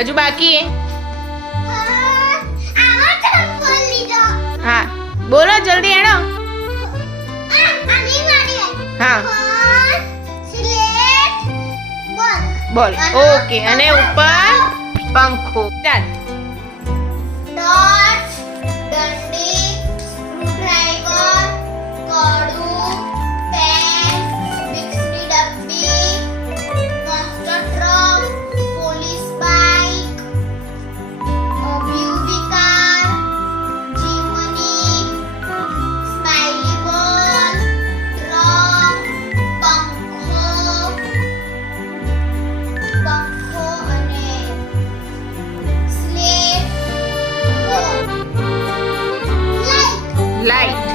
હજુ બાકી હે? હા બોલો જલ્દી હેડો. હા બોલ. ઓકે અને ઉપર પંખો. ચાલ. લાઈટ.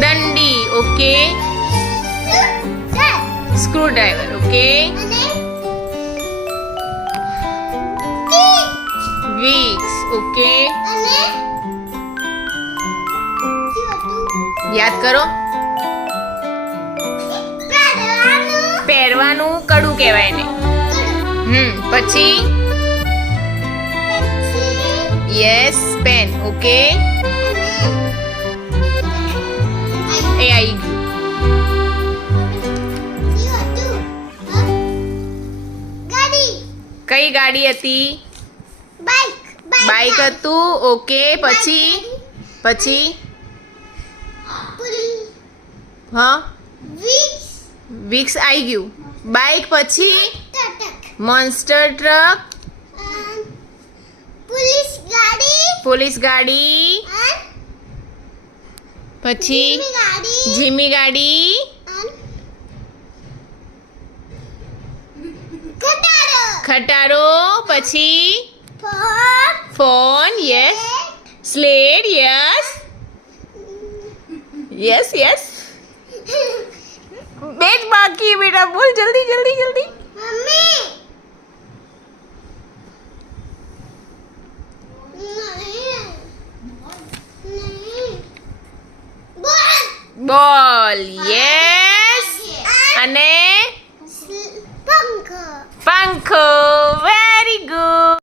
દંડી. Okay. Screwdriver. Okay. Vicks. Okay. યાદ કરો. પહેરવાનું કડું કહેવાય ને. પછી યસ પેન. ઓકે. એ આવી ગયું. કઈ ગાડી હતી? બાઈક હતું. ઓકે. પછી હા વિક્સ આવી ગયું. બાઈક પછી મોન્સ્ટર ટ્રક. પોલીસ ગાડી. પછી જીમી ગાડી. ખટારો. પછી ફોન. યસ. સ્લેડ. Yes yes yes. બે જ બાકી બેટા. બોલ જલ્દી જલ્દી જલ્દી. બોલ. યસ.